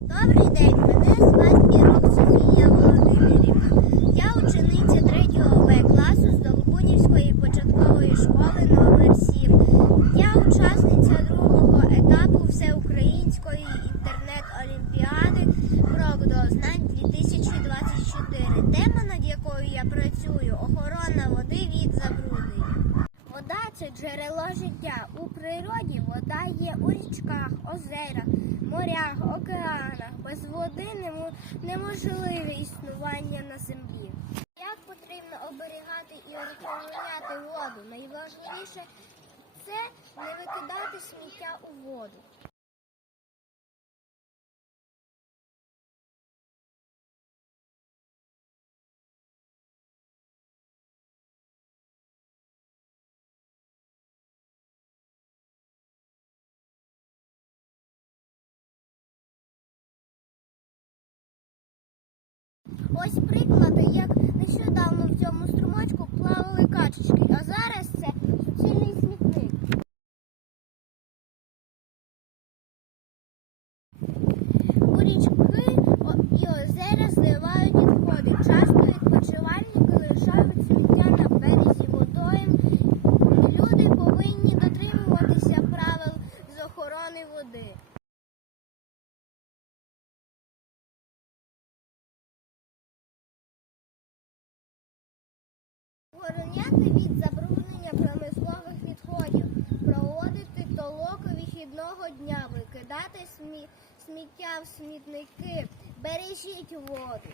Добрий день, мене звати Ірок Софія Володимирівна. Я учениця 3 В класу з Долбунівської початкової школи номер 7 Я учасниця другого етапу Всеукраїнської інтернет-олімпіади «Крок до знань 2024. Тема, над якою я працюю охорона води від забруднення. Вода це джерело життя. У природі вода є у річках, озерах, морях, океанах. Без води немо- неможливе існування на землі. Як потрібно оберігати і охороняти воду? Найважливіше це не викидати сміття у воду. Ось приклади, як нещодавно в цьому струмочку плавали качечки, а зараз це суцільний смітник. У річки і озера зливають відходи. Часто відпочивальники лишають сміття на березі водойм. Люди повинні дотримуватися правил з охорони води. Охороняти від забруднення промислових відходів, проводити толоку вихідного дня, викидати смі- сміття в смітники, бережіть воду.